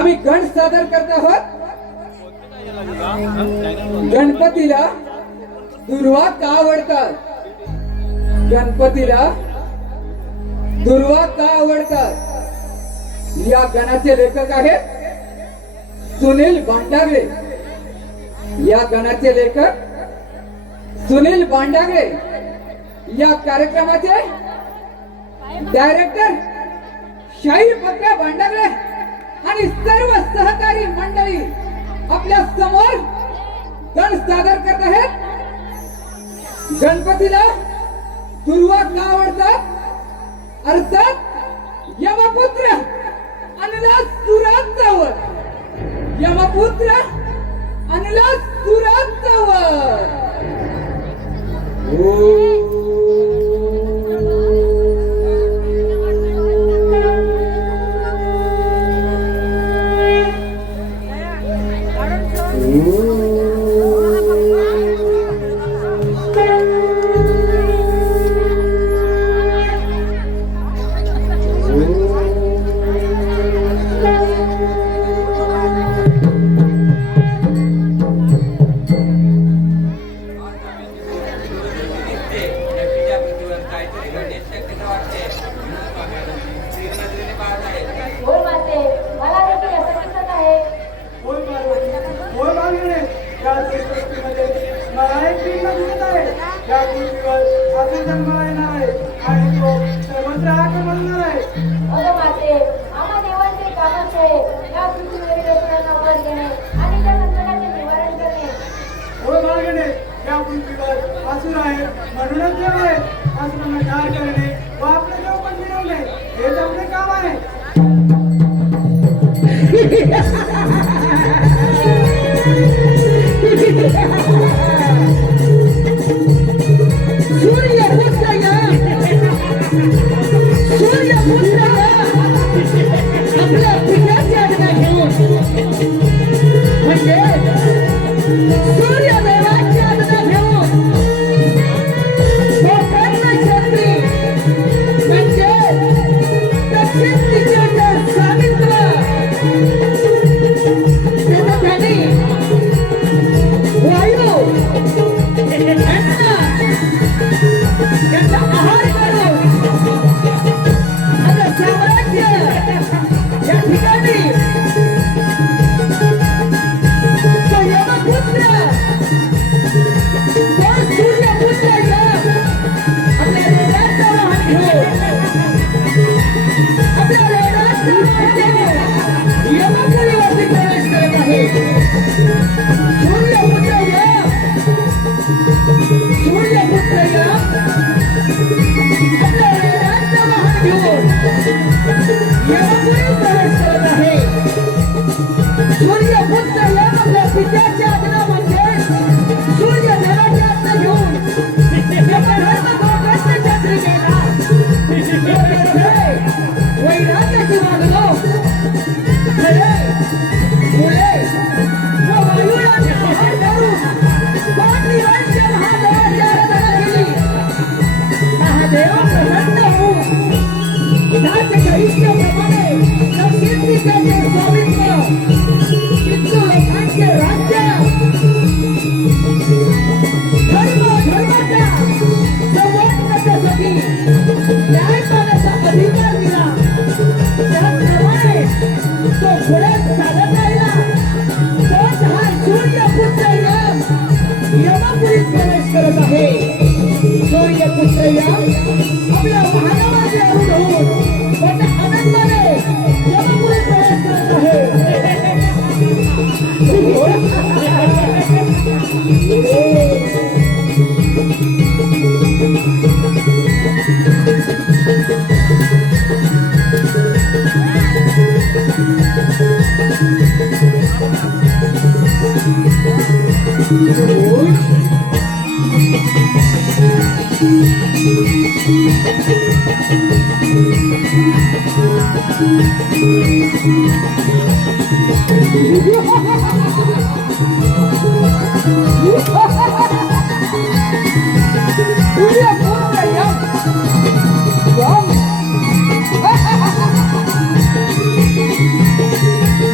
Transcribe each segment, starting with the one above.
आम्ही गण सादर करत आहोत। गणपतीला दुर्वा का आवडतात? गणपतीला दुर्वा का आवडतात? या गणाचे लेखक आहेत सुनील भांडागळे। या गणाचे लेखक सुनील भांडागळे। या कार्यक्रमाचे डायरेक्टर शाहीर पप्प्या भांडागळे आणि सर्व सहकारी मंडळी आपल्या समोर गण सादर करत आहेत। गणपतीला दुर्वा का आवडतात? अर्थात यमपुत्र आणला सुरांचा वर। यमपुत्र आणला सुरांचा वर। म्हणूनच देव आहे असं काय करणे व आपले देव पण मिळवणे हेच आपले काम आहे। आपल्या पित्याची आज्ञा घेऊन म्हणजे सूर्यदेवाची आज्ञा घेऊन गोकर्ण क्षेत्री म्हणजे दक्षिण दिशेचे स्वामित्व त्याचं त्यांनी वायू यांचा आहार करून आपलं साम्राज्य या ठिकाणी तो यमपुत्र तो सूर्यपुत्र आपल्या रेडाचं वाहन घेऊन आपल्या रेडाचं वाहन घेऊन यमपुरीवरती प्रवेश करत आहे। सूर्यपुत्र आपल्या रेडाचं वाहन घेऊन यमपुरी प्रवेश करत आहे। सूर्यपुत्र आपल्या पित्याच्या आज्ञा म्हणजे सूर्यदेवाची आज्ञा घेऊन यमधर्म गोकर्ण क्षेत्री गेला। वैराग्याची वागणूक फळे मुले व वायुराने आहार करून पांडिरांच्या महादेवाची आराधना केली। महादेव प्रसन्न होऊन नाथ इच्छेप्रमाणे दक्षिण दिशेचे स्वामित्व हिंदू लोकांचे राज्य धर्माच्या संवर्धनासाठी न्यायपालाचा अधिकार दिला। त्याचप्रमाणे तो पुढे चालत राहिला। तोच हा सूर्यपुत्र यमपुरीत प्रवेश करत आहे। सूर्यपुत्र आपल्या वाहनामध्ये आरूढ होऊन मोठ्या आनंदाने यमपुरीत प्रवेश करत आहे।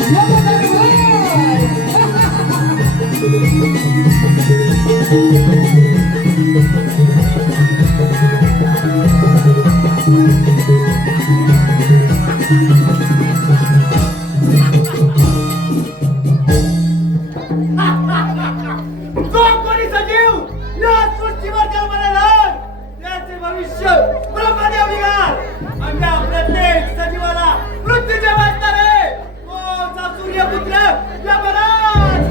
Yeah. जो कोणी सजीव या सृष्टीवर जन्माला आला, त्याचे भविष्य ब्रह्मदेव निघाल आणि त्या प्रत्येक सजीवाला मृत्यूचे वाटणारे तोचा सूर्यपुत्र यमराज.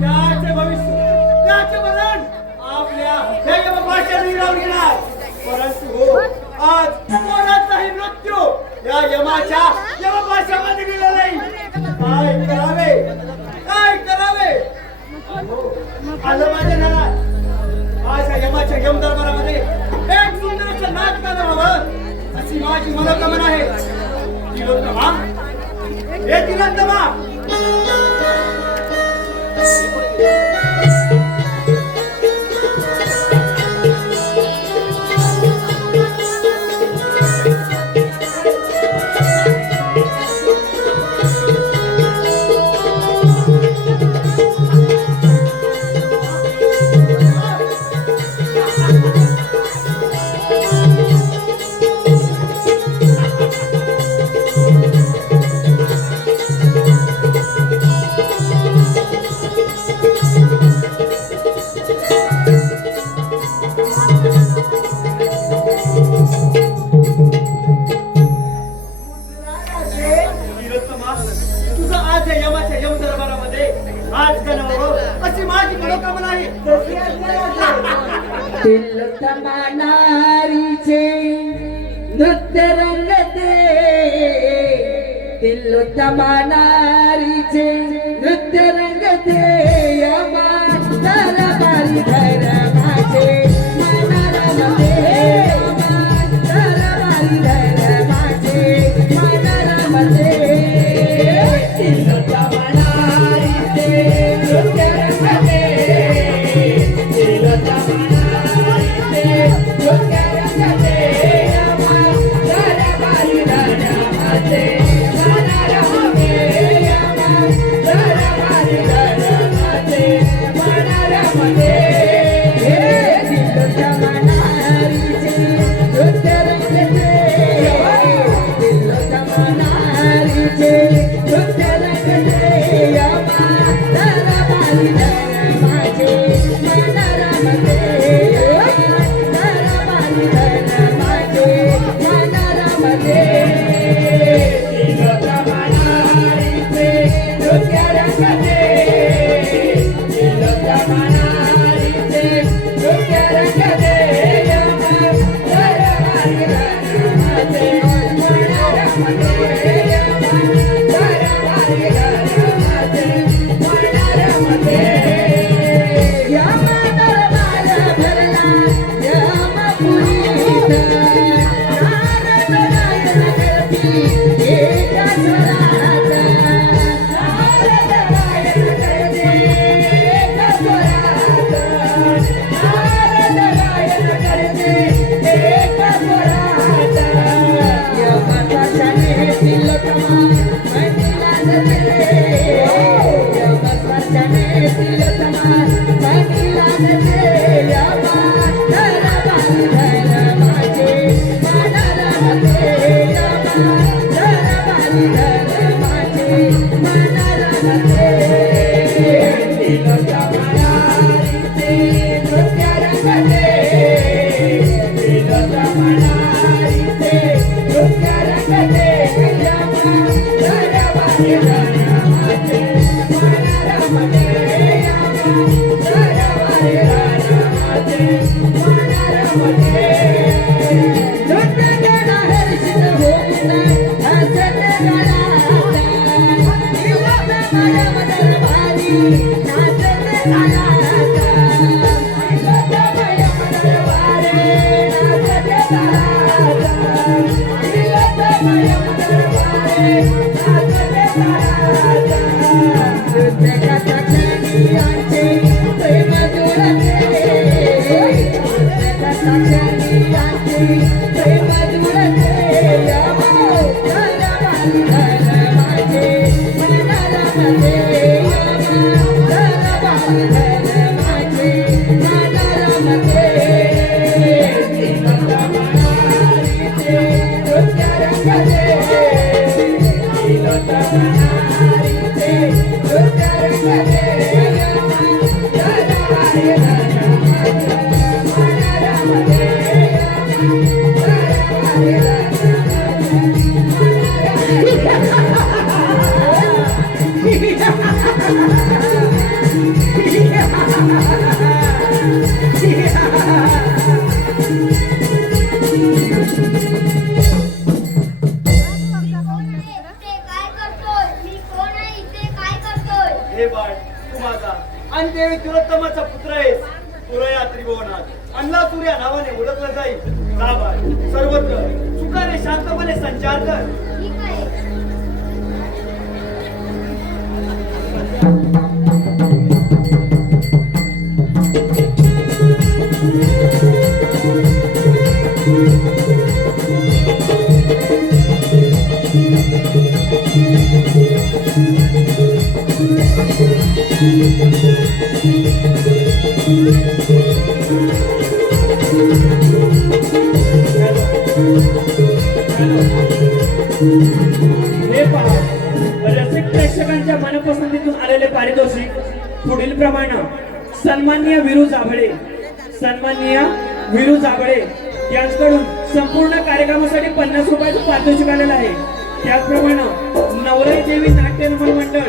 त्याचे भविष्य त्याचे मरण आपल्या हे यमपाशाने हिरावून घेणार. परंतु आज कोणाचाही मृत्यू या यमपाशामध्ये गेला नाही. काय करावे, काय करावे? आलं माझ्या घरात आज या यमाच्या यम दरबारामध्ये एक सुंदर नाच करावं अशी माझी मनोकामना आहे. तिलोत्तमा, हे तिलोत्तमा, तुझं आज या यमाच्या यम दरबारामध्ये आज करावं अशी माझी मनोकामना आहे. तिलोत्तमा नारीचे नृत्य रंगते, तिलोत्तमा नारीचे नृत्य रंगते. यमा दरबारी धर्माचे मनारामध्ये, यमा दरबारी धर्माचे मनारामध्ये. तिलोत्तमा नारीचे नृत्य रंगते, तिलोत्तमा नारीचे नृत्य रंगते. यमा दरबारी धर्माचे मनारामध्ये, यमा दरबारी धर्माचे मनारामध्ये. तिलोत्तमा नारीचे नृत्य रंगते, तिलोत्तमा नारीचे नृत्य रंगते. यमा दरबारी धर्माचे मनारामध्ये, यमा दरबारी धर्माचे मनारामध्ये. तिलोत्तमा नारीचे नृत्य रंगते, तिलोत्तमा नारीचे नृत्य रंगते. यमा दरबारी धर्माचे मनारामध्ये, यमा दरबारी धर्माचे मनारामध्ये. यमा दरबार भरला यमपुरीत, नारद गायन करती एका स्वरात, नारद गायन करते एका स्वरात, नारद गायन करते एका स्वरात. यमस्पर्शाने तिलोत्तमा मनीला जगते, यमस्पर्शाने तिलोत्तमा मनीला जगते. यमा दरबारी धर्माचे मनारामध्ये, यमा दरबारी धर्माचे मनारामध्ये. तिलोत्तमा नारीचे नृत्य रंगते, तिलोत्तमा नारीचे नृत्य रंगते. यमा दरबारी धर्माचे मनारामध्ये, यमा दरबारी धर्माचे मनारामध्ये. नृत्य करा हर्षित होऊन हसत गालात, तिलोत्तमा यम दरबारी नाचत गालात, तिलोत्तमा यम दरबारी नाचत गालात, तिलोत्तमा यम दरबारी नाचत गालात. नृत्य करता क्षणियांचे प्रेम जुळते, नृत्य करता क्षणियांचे प्रेम जुळते. यमा दरबारी धर्माचे मनारामध्ये, यमा दरबारी धर्माचे हे बाळ तू माझा आणि देवी तिलोत्तमाचा पुत्र आहेस. तुला या त्रिभुवनात अन्नासूर या नावाने ओळखलं जाईल. जा बाळ, सर्वत्र सुखाने शांतपणे संचार कर. हे पहा, रसिक प्रेक्षकांच्या मनपसंतीतून आलेले पारितोषिक पुढील प्रमाणे सन्माननीय वीरू जाबळे यांच्याकडून संपूर्ण कार्यक्रमासाठी 50 रुपयाचं पारितोषिक आलेलं आहे. त्याचप्रमाणे नवलाई देवी नाट्य नमन मंडळ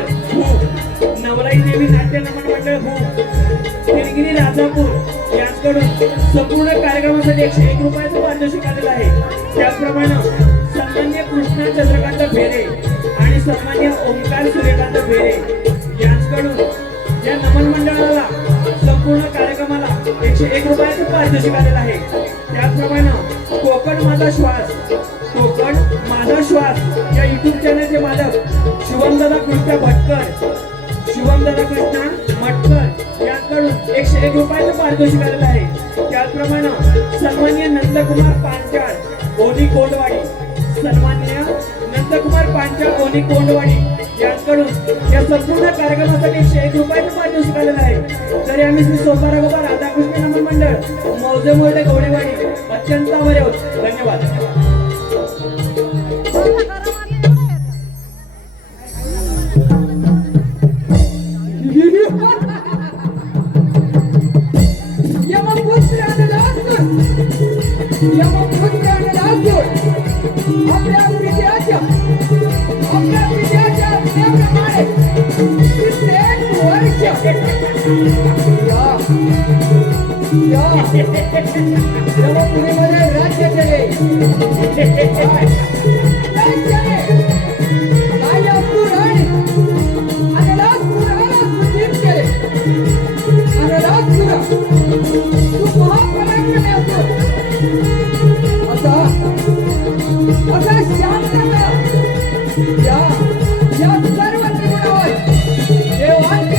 हिरगिरी राजापूर यांच्याकडून संपूर्ण कार्यक्रमासाठी 101 रुपयाचं पारितोषिक आलेलं आहे. त्याचप्रमाणे सन्मान्य कृष्णा चंद्रकांत भेरे आणि सन्मान्य ओंकार सूर्यकांत भेरे यांच्याकडून या नमन मंडळाला संपूर्ण कार्यक्रमाला 101 रुपयाचं पारितोषिक आलेलं आहे. त्याचप्रमाणे कोकण माझा श्वास या युट्यूब चॅनलचे मालक शिवमदादा कृष्णा मटकर यांच्याकडून 101 रुपयाचं पारितोषिक आलेलं आहे. त्याचप्रमाणे सन्मान्य नंदकुमार पांचाळ ओनी कोंडवाडी यांच्याकडून या संपूर्ण कार्यक्रमासाठी 101 रुपयाचं पारितोषिक आलेलं आहे. तरी आम्ही श्री सोपारा गोपाळ राधाकृष्ण नमन मंडळ मौजे मोर्डे गवळीवाडी अत्यंत आभारी आहोत. धन्यवाद.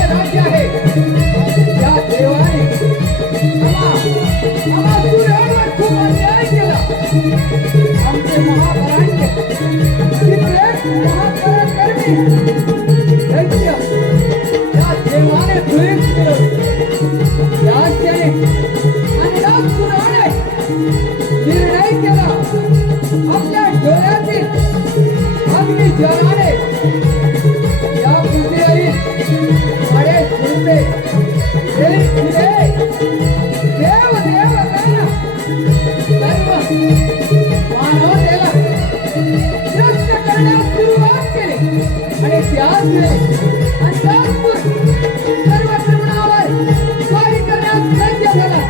राज्य आहे. या देवाने खूप अन्याय केला. आमचे महापरांचे महापराक्रमी दैत्य या देवाने धुळीत केलं. याच्याने आणि राजपुराने निर्णय केला. आपल्या डोळ्यातील अग्नी ज्वालाने या पुतळ्याने साडे फुटले. देव मानवतेला नष्ट करण्यास सुरुवात केली आणि त्याचवेळी सर्व त्रिगुणावर स्वारी करण्यास सज्ज झाला.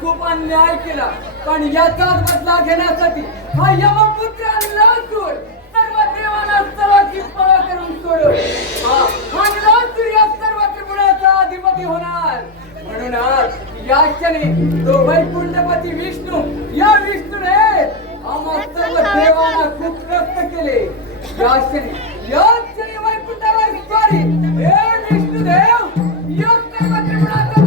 खूप अन्याय केला, पण याचाच बदला घेण्यासाठी हा यमपुत्र लासूर सर्व देवांना सर्वांची पळा करून सोडून हा लासूर या सर्व त्रिगुणाचा अधिपती होणार. म्हणूनच या क्षणी तो वैकुंठपती विष्णू या विष्णूने आम्हा सर्व देवांना खूप त्रस्त केले. या क्षणी वैकुंठावर स्वारी हे विष्णुदेव या सर्व त्रिगुणाचा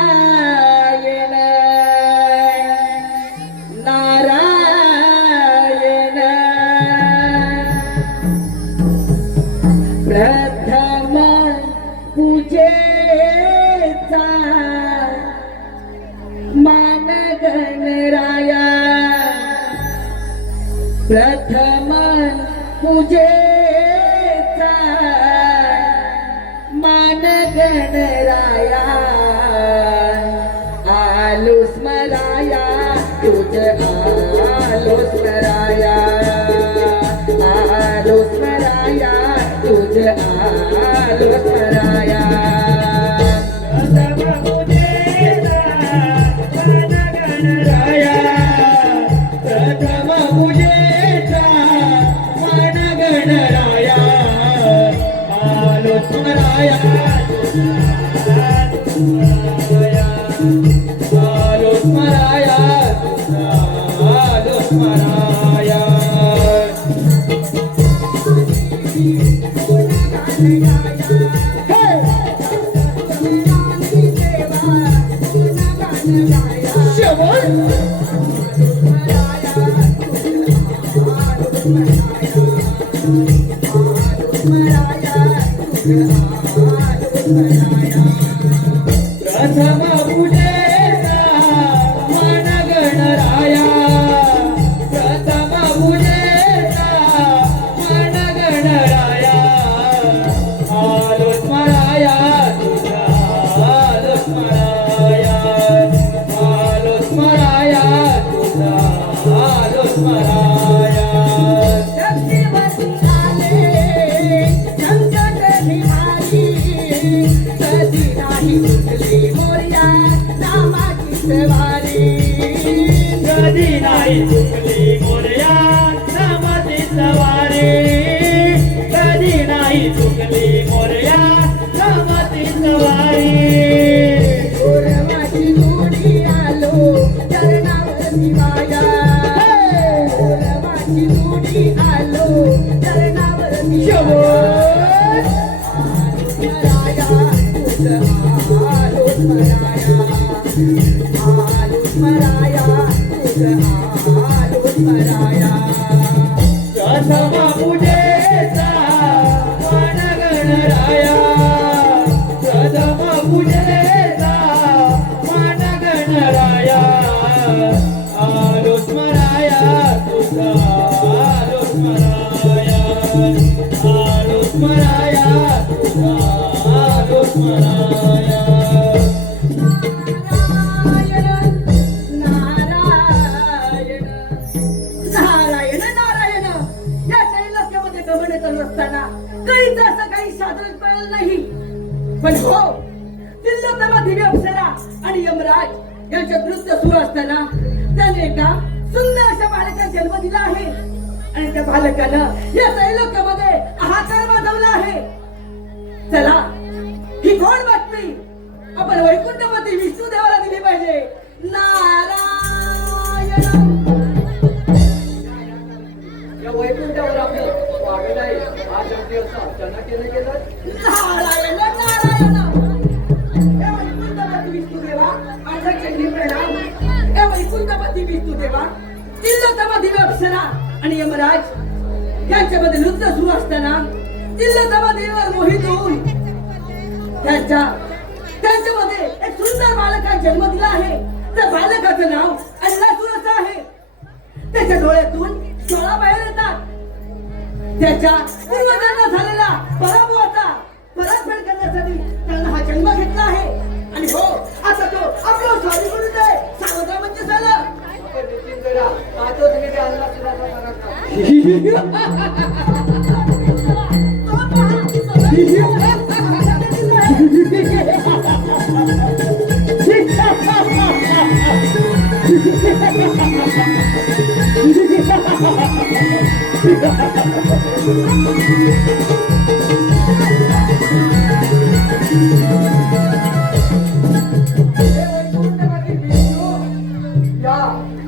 नारायण नारायण प्रथम पूजेचा मान गणराया प्रथम पूजेचा मान गणराया आलो स्मराया तुझ आलो स्मराया आलो स्मराया तुझ आलो स्मराया प्रथम पूजेचा मान गणराया प्रथम पूजेचा मान गणराया आलो स्मराया आलो स्मराया आलो स्मराया प्रथम पूजेचा मान गणराया प्रथम पूजेचा मान गणराया आलो स्मराया तुझा आलो स्मराया आलो स्मराया तुझा आलो स्मराया कधी नाही सुटली मोर्या नामाची सवारी कधी नाही चुकली मोरया नामाची सवारी कधी नाही चुकली मोरया नामाची सवारी गोरवाची जोडी आलो चरणावरती माया गोरवाची जोडी आलो चरणावरती आलो स्मराया आलो स्मराया तुझ आलो स्मराया प्रथम पूजेचा मान गणराया प्रथम पूजेचा मान गणराया आलो स्मराया तुझा आलो स्मराया आलो स्मराया तुझा आलो स्मराया नारायण नारायण नारायण या त्रैलोक्यामध्ये गमन करत असताना काहीच असं काही साधन कळलं नाही पण हो तिल्लोत्तमा दिव्य अप्सरा आणि यमराज यांच्या नृत्य सुरू असताना त्याने एका सुंदर अशा बालकाला जन्म दिला आहे आणि त्या बालकानं या त्रैलोक्यामध्ये हाहाकार माजवला आहे चला ही कोण बातमी आपण वैकुंठपती विष्णू देवाला दिली पाहिजे नारायण या वैकुंठावर आपलं स्वागत आहे आज अगदी असं अचानक केलं गेलं नारायण नारायण हे वैकुंठपती विष्णू देवा माझा चंडी प्रणाम हे वैकुंठपती विष्णू देवा तिल्लोत्तमा दिव्य अप्सरा आणि यमराज यांच्यामध्ये नृत्य सुरू असताना इल्लतमा देवावर मोहित होऊन त्यांच्यामध्ये एक सुंदर बालकाला जन्म दिला आहे. त्या बालकाचं नाव अल्लासुर आहे. त्याच्या डोळ्यातून ज्वाळा बाहेर येतात. त्याच्या पूर्वजांना झालेला पराभवाचा परतफेड करण्यासाठी त्यानं हा जन्म घेतला आहे. आणि हो, आता तो आपला स्वामी म्हणून आहे. सावधा म्हणजे झालं.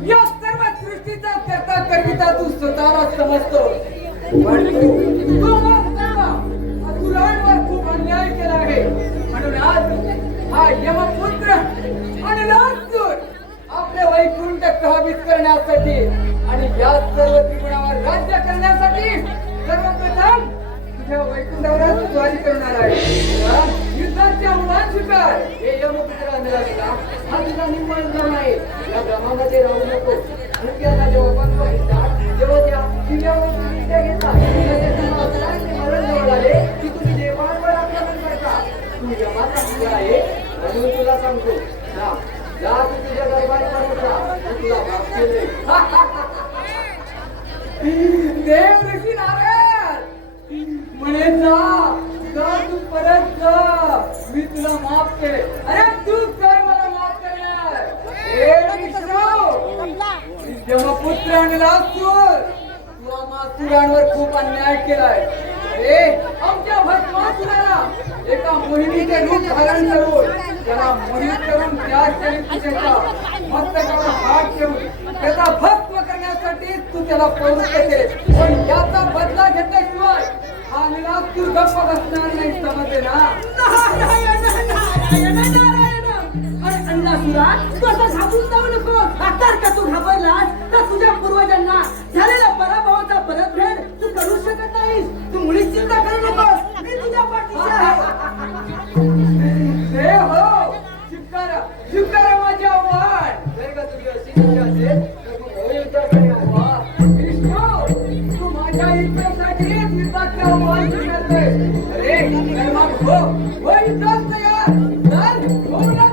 या सर्व सृष्टीचा करता करविता तू स्वतःला समजतो. पण तू असुरांवर खूप अन्याय केला आहे. म्हणून आज हा यमपुत्र आणि लासूर आपले वैकुंठ काबीज करण्यासाठी आणि या सर्व त्रिगुणावर राज्य करण्यासाठी सर्वप्रथम तुझ्या वैकुंठावर स्वारी करणार आहे. युद्धाच्या उडान स्वीकार. हे यमपुत्र अंधराला हा तुझा निम्मळ नाही. या ग्रामामध्ये राहू नको. मुख्याला जेव्हा बंद घेतात तेव्हा त्या किल्ल्यावर विद्या घेतात. मरण जवळ आले की तुम्ही देवांवर आक्रमण करता. तू यमाचा मुलगा आहे म्हणून तुला सांगतो जा तू तुझ्या दरबारात तुला माफ केले. देव ऋषी नारायण म्हणे जा तू परत जा. मी तुला माफ केले. अरे तू काय मला माफ करणार. हे यमपुत्र आणि लासूर तू आमासुरांवर खूप अन्याय केलाय. अरे आमच्या भस्मासुराला एका मोहिनीचे रूप धारण करून त्याला मोहित करून त्या शरीराच्या मस्तकावर हात ठेवून त्याचा भस्म करण्यासाठी तू त्याला प्रवृत्त केले. पण याचा बदला घेतल्याशिवाय हा लासूर गप्प बसणार नाही. समजले ना. तू असं घाबरून जाऊ नको. तर का तू घाबरलास तर तुझ्या पूर्वजांना झालेला पराभवाचा परतफेड तू करू शकत नाहीस. तू मुळीच चिंता करू नकोस. मी तुझ्या पाठीशी आहे. हो शुक्र माझे आव्हान. जर का तुझी अशी इच्छा असेल तर तू हो युद्धाकडे आव्हान. विष्णू तू माझ्या युद्धासाठी युद्धाचे आव्हान स्वीकारतोय. अरे तर मग हो युद्धात तयार. चल हो ना.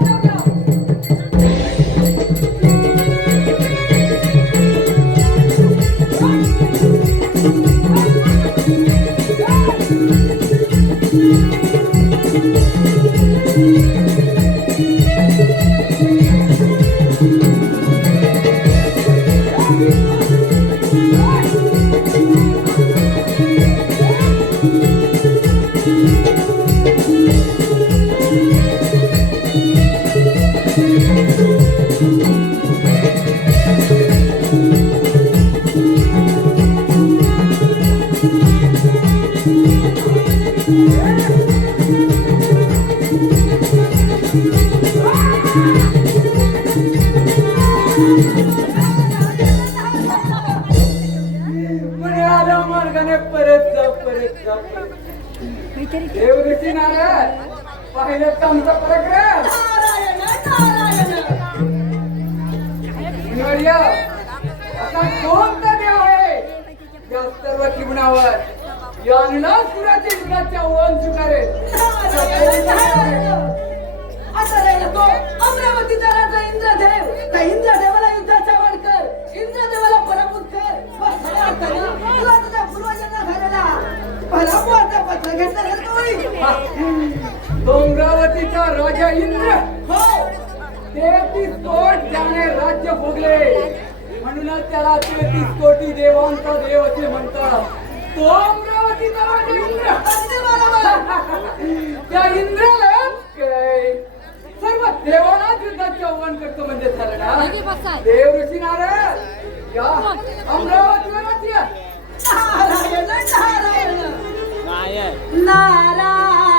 देवऋषी नारायण पाहिलं का आमचा पराक्रम. आता कोणता देव आहे या सर्व त्रिगुणावर या लासूराच्या युद्धाच्या आव्हान स्वीकारेल. आता राहिला तो अमरावतीचा राजा इंद्रदेव. त्या इंद्रदेवाला युद्धाचा वाढ कर. इंद्रदेवाला पराभूत कर. तुला तुझ्या पूर्वजांना झालेला पराभवाचा पत्र घेतला होईल. डोंगरावतीचा राजा इंद्र हो 33 कोट त्याने राज्य भोगले. म्हणूनच त्याला 33 कोटी देवांचा देव असे म्हणतात. तो अमरावतीचा राजा इंद्र. त्या इंद्राला सर्व देवांना युद्धाचे आव्हान करतो म्हणजे झालं ना. देव ऋषी नारायण या अमरावतीवर या. नारायण नारायण नारायण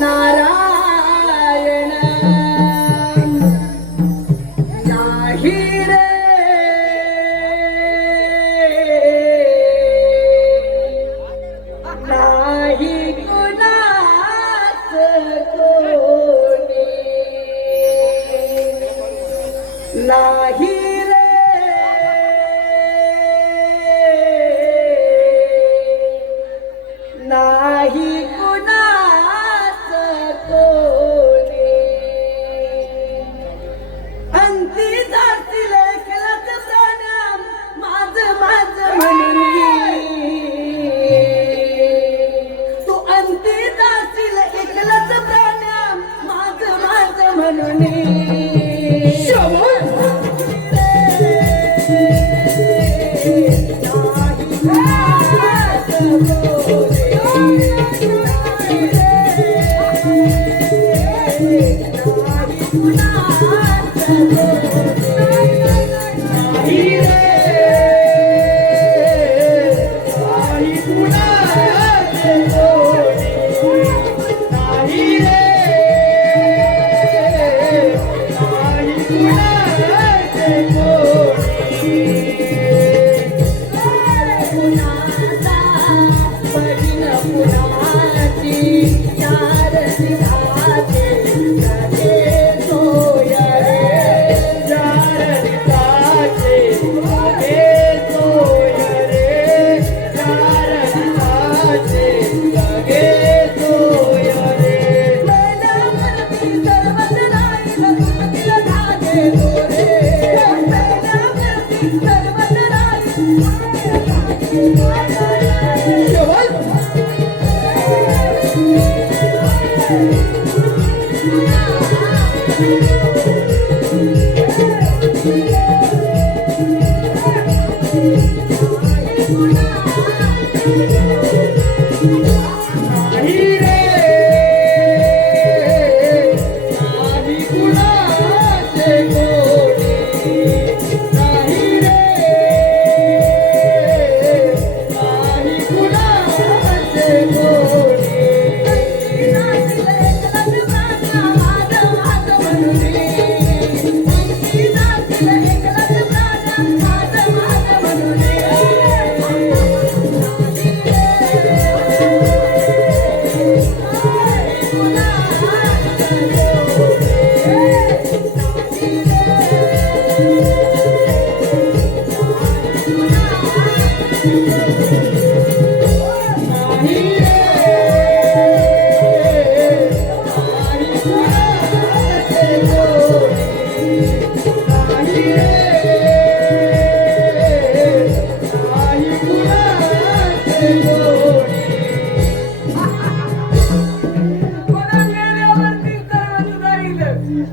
नारायण नाही रे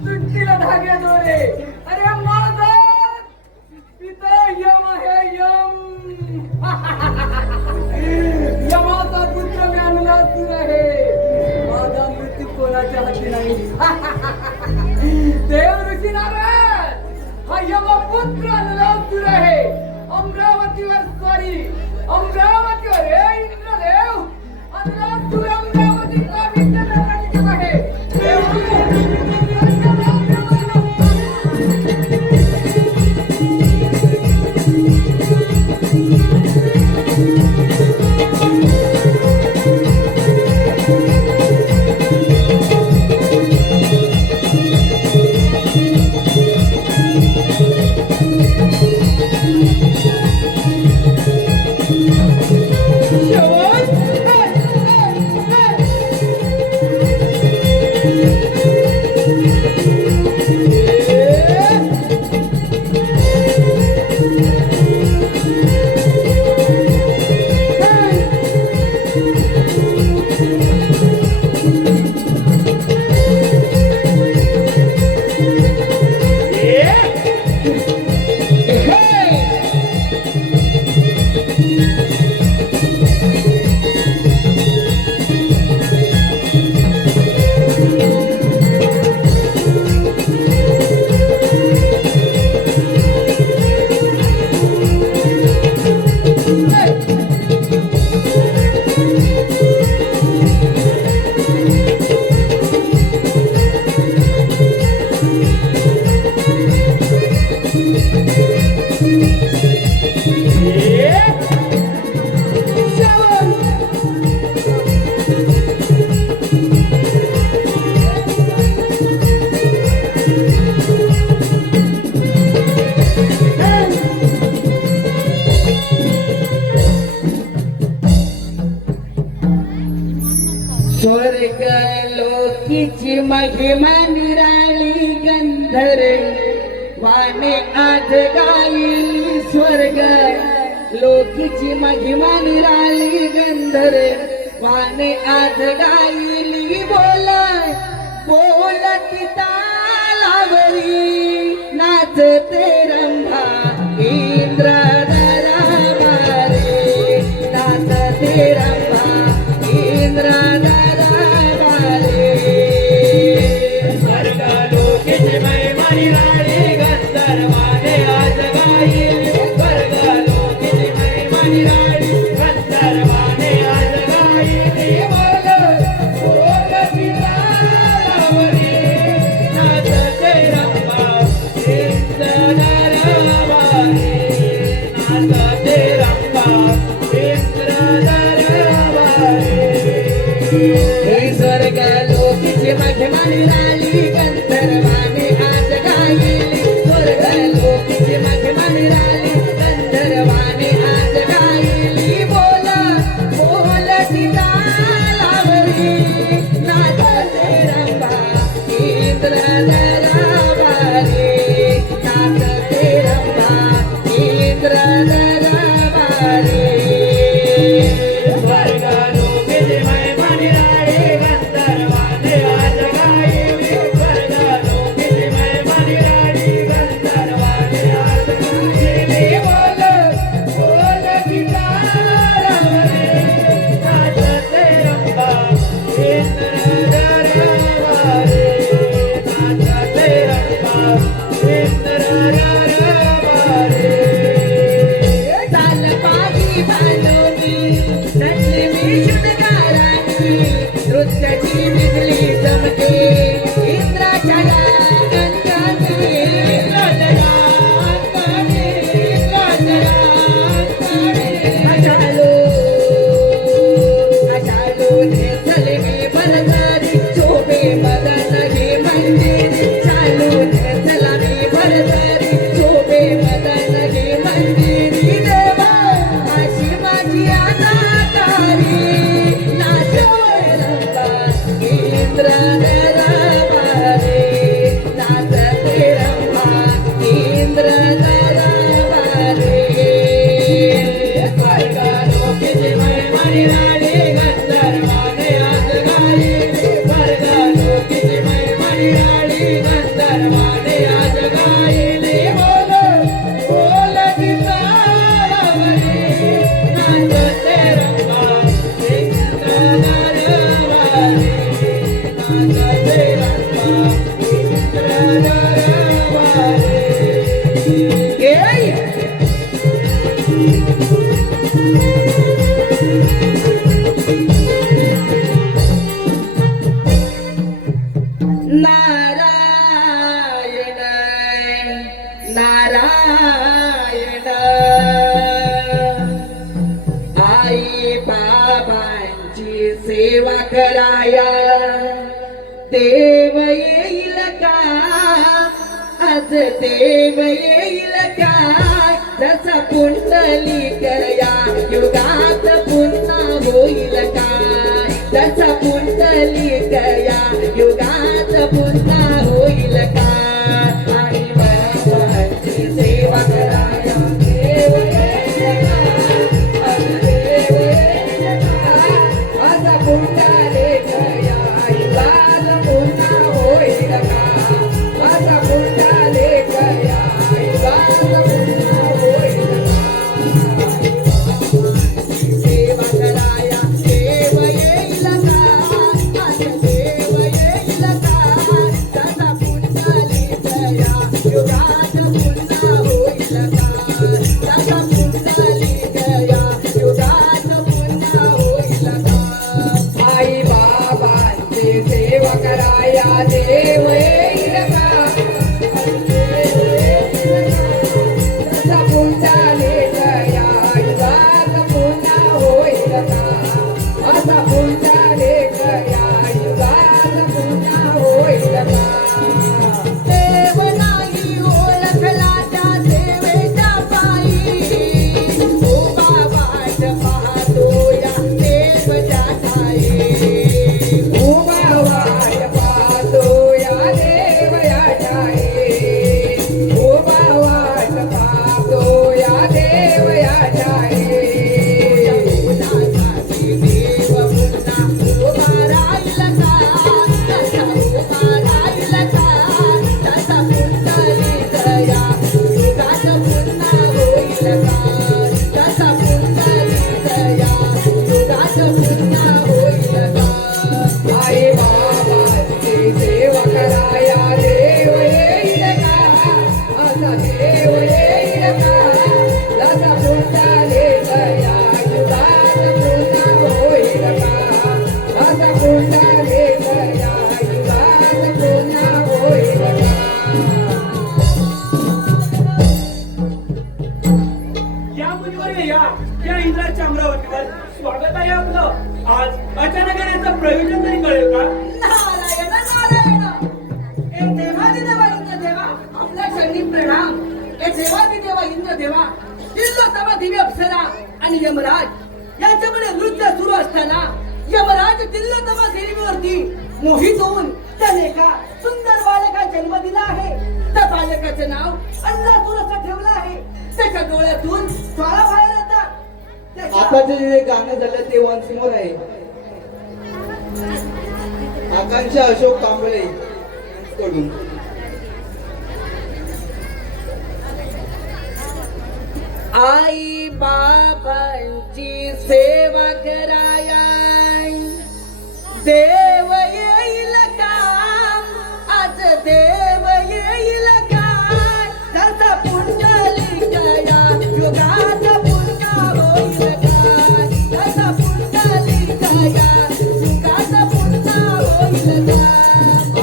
सुट्टीला धागे दोरे. अरे माझा पिता यम आहे यम. यमाचा पुत्र मी अनुलासूर आहे. माझा मृत्यू कोणाच्या हाती नाही. देव ऋषी नारद हा यमपुत्र अनुलासूर आहे. अमरावतीवर स्वारी अमरावतीवर हे इंद्रदेव अनुलासूर अमरावती काबिल आहे. स्वर्ग लोकीची महिमा निराळी गंधर वाने आज गाईल. स्वर्ग लोकीची महिमा निराळी गंधर वाने आज गाईल. बोला बोलती तालावरी नाचते रंभा इंद्र दराबारे. हे स्वर्ग लोकीची महिमा निराळी गंधर्वाने आज गायली स्वर्ग लोकीची महिमा निराळी गंधर्वाने आज गायली बोल बोल सीतालावरी नाचते रंभा इंद्र दरबारी नाचते रंभा इंद्र दरबारी स्वर्ग लोकीची महिमा निराळी गंधर्वाने आज गायली स्वर्ग लोकीची महिमा निराळी गंधर्वाने आज गायली बोल बोल गीतारावरे नाचते रंभा इंद्र दरबारी नाचते रंभा इंद्र दरबारी चाल पाही बांधूनी नटली मी शुद्धकारांनी नृत्याची बिजली चमके इंद्राच्या अंगाने इंद्राच्या अंगाने इंद्राच्या अंगाने अशालो अशालो नेसले मी भरतरी शोभे मदन हे मंदिर चालू नेसला मी भरतरी शोभे मदन हे मंदिरी देवा अशी माझी अनाकारी नाचते रंभा इंद्र दरबारी नाचते रंभा इंद्र दरबारी स्वर्ग लोकीची महिमा निराळी गंधर्वाने आज गायली स्वर्ग लोकीची महिमा निराळी गंधर्वाने आज गायली बोल बोल गीतारावरी नाचते रंभा इंद्र दरबारी नाचते रंभा इंद्र दरबारी नारायण नारायण आई बाबांची सेवा कराया देव येईल का आज देव येईल का जसा पुंडलिक या युगात पुन्हा होईल का जसा पुंडलिक या युगात पुन्हा होईल का आई बाबांची सेवा कराया देव येईल का आज देव येईल का असा पुंडलिक या युगात पुन्हा होईल का असा पुंडलिक या युगात पुन्हा होईल का सेवा कराया देव येईल का आज देव येईल का तसा पुंडलिक या युगात पुन्हा होईल का तसा पुंडलिक या युगात पुन्हा होईल का आई बाबांची सेवा कराया देव येईल का तसा पुंडलिक या युगात पुन्हा होईल का असा पुंडलिक या युगात पुन्हा होईल का देव नाही ओळखला त्या सेवेच्या पायी उभा वाट पाहतो या देवच्या ठाई उभा वाट पाहतो या देवया ठाई उभा वाट पाहतो या देवया ठाई उन्हासाठी देव झालं काय आपलं आज अचानक येण्याचं प्रयोजन तरी कळेल का? नारायण नारायण ए देवादी देवा इंद्र देवा आपल्या चरणी प्रणाम. ए देवादी देवा इंद्र देवा तिल्लोत्तम दिव्य अप्सरा आणि यमराज यांच्याकडे नृत्य सुरू असताना यमराज तिल्लोत्तम देवीवरती मोहित होऊन त्याने एका सुंदर बालका जन्म दिला आहे. त्या बालकाचं नाव अल्लासूर असं ठेवलं आहे. त्याच्या डोळ्यातून ज्वाळा बाहेर येतात. त्याच्या- आताचे जे गाणं झालं ते वनसिमोर आहे. आकांक्षा अशोक कांबळे कडून. आई बाबांची सेवा कराया देव येईल का आज देव येईल का जसा पुंडलिकया युगाचा पुन्हा होईल का जसा पुंडलिकया युगाचा पुन्हा होईल का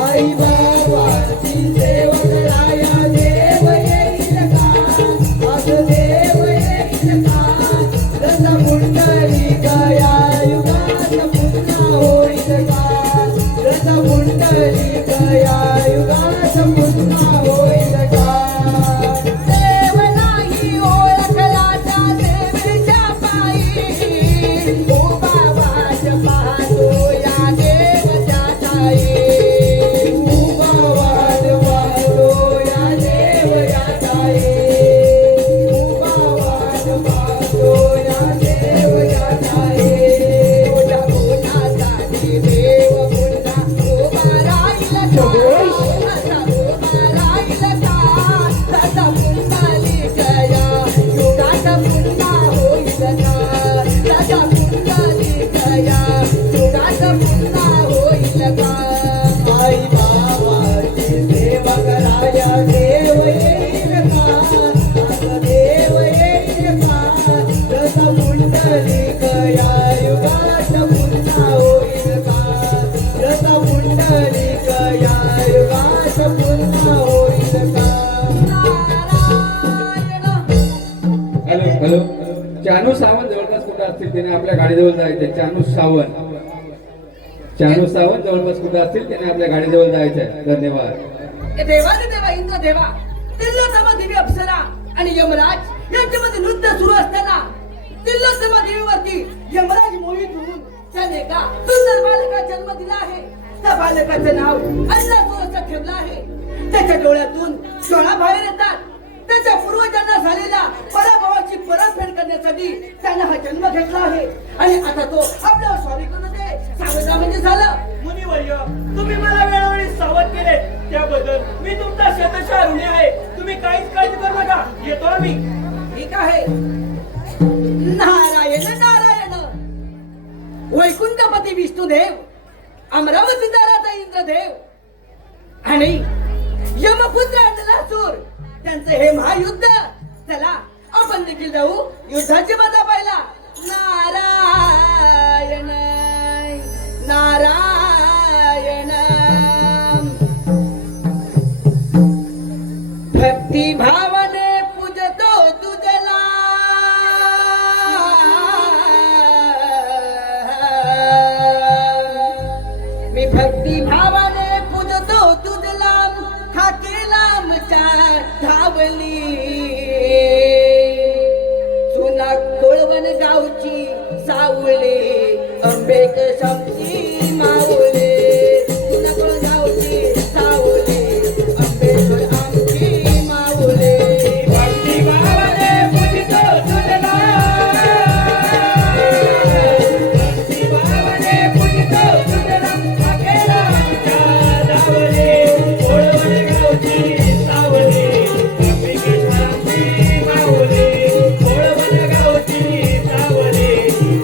आई बाबाची सेवा कराया देव येईल का आज देव येईल का जसा पुंडलिकया युगाचा पुन्हा होईल का जसा पुंडलिकया युगाचा पुन्हा होईल का. देव नाही ओळखला त्या देवीच्या पायी उभा वाट पाहतो या देवच्या ठाई उभा वाट पाहतो या देवया ठाई. उभा वाट पाहतो या देवया ठाई. तुझ्या गुणासाठी देव पुन्हा उभा राहील का असा उभा राहील का तसा पुंडलिकया युगाचा पुन्हा होईल का तसा पुंडलिकया युगाचा पुन्हा होईल का. आई बाबाची सेवा कराया देव येईल का आज देव येईल का जसा पुंडलिकया युगाचा पुन्हा होईल का जसा पुंडलिकया युगाचा पुन्हा होईल का. नारायण हॅलो चानू सावंत जवळपास कुठं असतील त्याने आपल्या गाडीजवळ जायचंय. चानू सावंत जवळपास कुठं असतील त्याने आपल्या गाडीजवळ जायचंय. धन्यवाद. हे देवाने देवा इंद्र देवा तिल्लोत्तम देवी अप्सरा आणि यमराज यांच्यामध्ये नृत्य सुरू असताना तिल्लोत्तम देवीवरती यमराज मोहित होऊन त्याने एका सुंदर बालका जन्म दिला आहे. त्या बालकाचं नाव अल्लासूर असं ठेवलं आहे. त्याच्या डोळ्यातून ज्वाळा बाहेर येतात. त्याच्या पूर्वजांना झालेल्या पराभवाची परतफेड करण्यासाठी त्याने हा जन्म घेतला आहे आणि आता तो आपल्यावर स्वारी करू दे सावधा म्हणजे झालं. मुनिवर्य तुम्ही मला वेळोवेळी सावध केले त्याबद्दल मी तुमचा शतशः ऋणी आहे. तुम्ही काहीच काळजी करू नका. येतो आम्ही. ठीक आहे. नारायण नारायण वैकुंठपती विष्णुदेव अमरावती दाराचा इंद्रदेव आणि यमपुत्र अंधलासूर त्यांचं हे महायुद्ध. चला आपण देखील जाऊ युद्धाची मजा पाहिला. नारायण नारायण भक्ती भावाने पूजतो तुझला मी भक्ती भावाने पूजतो तुझला हा केला धावली सुना कोळवण गावची सावली अंबेक शक्ती मावले सुना कोळ गावची सावली अंबेक आमची मावले भक्ती भावाने पूजितो तुझला भक्ती भावाने पूजितो तुझला अकेला आमच्या धावले कोळवण गावची सावली अंबिकेश्वराची माऊली कोळवण गावची सावली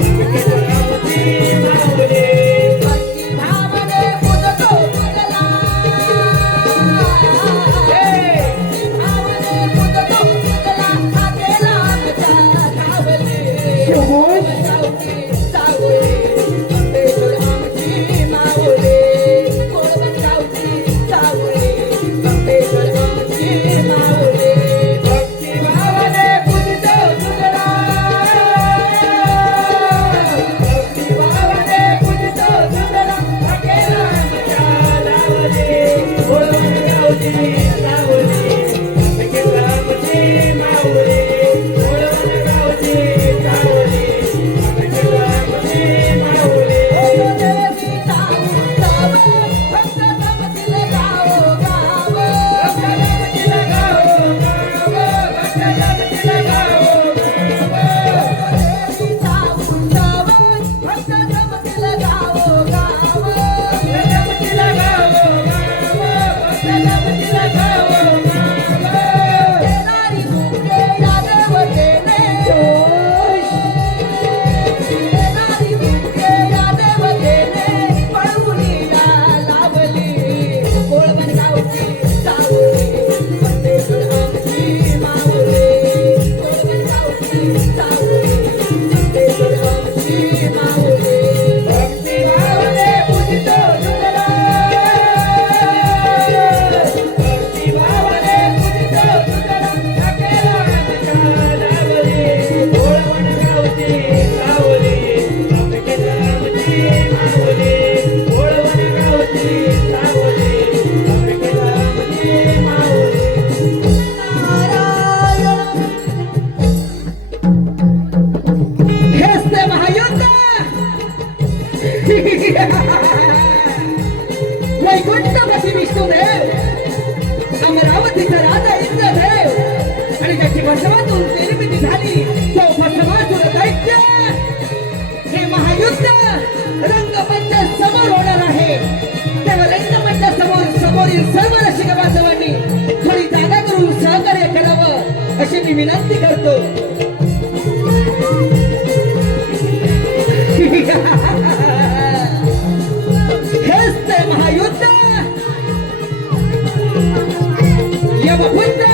अंबिकेश्वराची माऊली वैकुंठपती विष्णुदेव अमरावतीचा राजा इंद्रदेव आणि त्याची भस्मातून निर्मिती झाली तो भस्मासुर दैत्य हे महायुद्ध रंगमंच समोर होणार आहे तेव्हा रंगमंच समोरील सर्व रसिक बांधवांनी थोडी जागा करून सहकार्य करावं अशी मी विनंती करतो हेच ते महायुद्ध यमपुत्र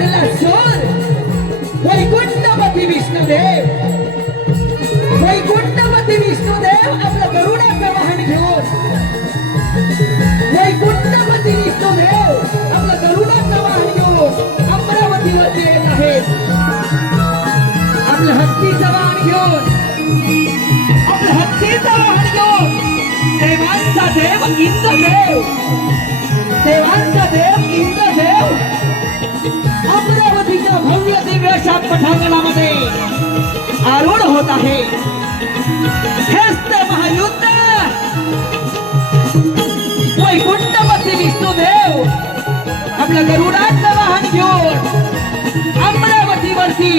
नलासुर वैकुंठपती विष्णुदेव आपलं गरुडाचं वाहन घेऊन वैकुंठपती विष्णुदेव आपलं गरुडाचं वाहन घेऊन अमरावतीवरती येत आहेत आपलं हत्तीचं वाहन घेऊन देवांचा देव इंद्रदेव अमरावतीच्या भव्य दिव्य अशा पटांगणामध्ये आरूढ होत आहे हेच ते महायुद्ध वैकुंठपती विष्णुदेव आपलं गरुडाचं वाहन घेऊन अमरावतीवरती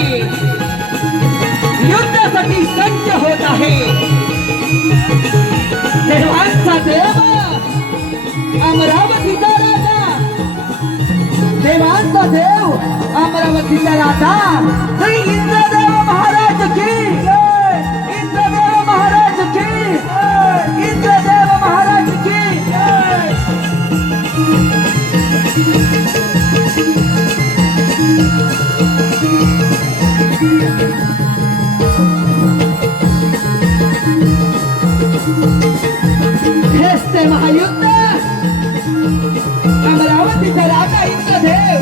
युद्धासाठी सज्ज होत आहे देवांचा देव अमरावतीचा राजा देवांचा देव अमरावतीचा राजा श्री इंद्रदेव महाराज की इंद्रदेव महाराज की इंद्रदेव महाराज की हेच ते महायुद्ध अमरावतीचा राजा इंद्रदेव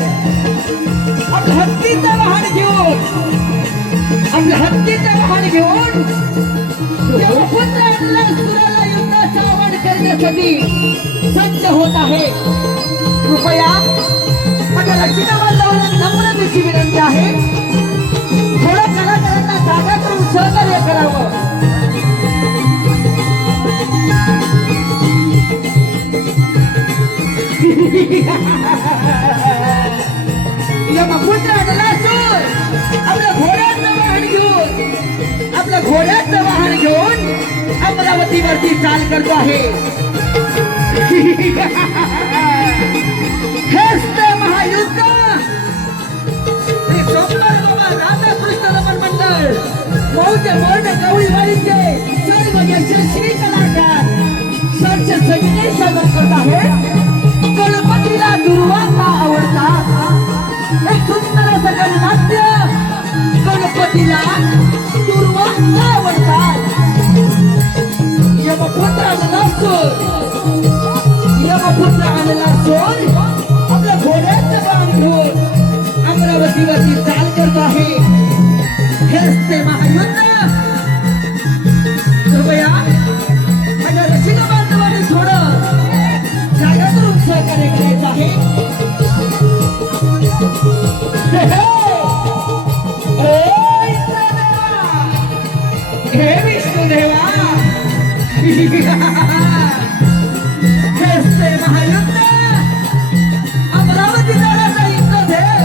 आपलं हत्तीचं वाहन घेऊन यमपुत्र नलासुराला युद्धाचं आवाहन करण्यासाठी सज्ज होत आहे कृपया माझ्या रसिक बांधवांना नम्र दिशी विनंती आहे थोड्या कलाकारांना जागा करून सहकार्य करावं यमपुत्र नलासुर आपल्या घोड्याचं वाहन घेऊन अमरावतीवरती चाल करतो आहे हेच ते महायुद्ध श्री सोमवार बाबा राधाकृष्ण रमण मंडळ मौजे मोर्ने गवळीवाडीचे सर्व यशस्वी कलाकार सर्च संगीत सादर करत आहे गणपतीला दुर्वासा आवडतात एक सुंदर असं गणनाट्य गणपतीला दुर्वासा आवडतात यमपुत्र नलासुर आपल्या घोड्याचं वाहन घेऊन अमरावतीवरती चाल करत आहे हेच ते महायुद्ध कृपया माझ्या रसिक बांधवांनी थोडं जागा करून सहकार्य करायचं आहे हे विष्णुदेवा हेच ते महायुद्ध अमरावतीचा राजा इंद्रदेव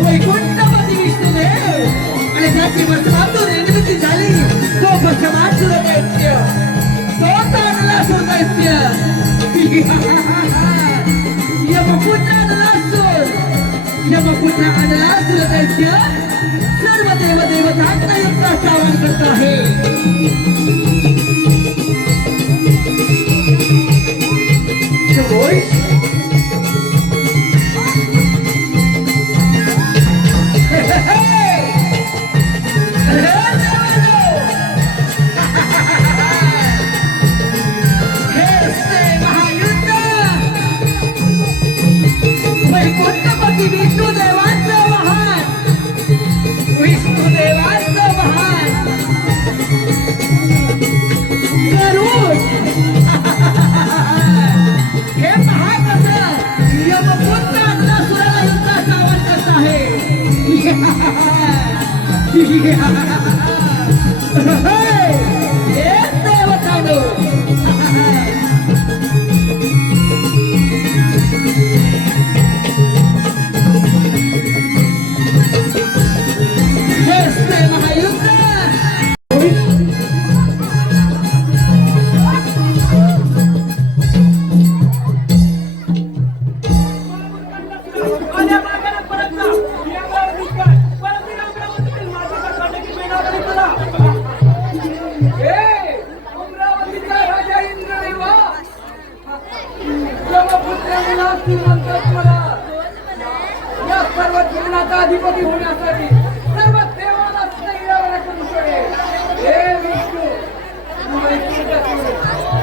वैकुंठपती विष्णुदेव आणि त्याची भस्मातून निर्मिती झाली तो भस्मासुर दैत्य तो नलासुर दैत्य यमपुत्र नलासुर दैत्य सर्व देवदेवतांना युद्धाचं आवाहन करत आहे वैकुंठपती विष्णुदेवांचं वाहन गरुड हे पहा कसं यमपुत्र नलासुराला युद्धाचं आवाहन करत आहे हेच देवतांडू. हेच ते महायुद्ध. माझ्या मागाला परत जा. मी अमरावतीत काय? परत मी अमरावतीतील माझ्या काढण्याची वेळ आली तुला. अमरावतीचा राजा इंद्र रे वा. ब्रह्मपुत्राने लासूर म्हणतात मला. या सर्व जीवनाचा अधिपती होण्यासाठी सर्व देवाला सैरावला करून पडेल. हे विष्णू तू वैकुंठ सोडून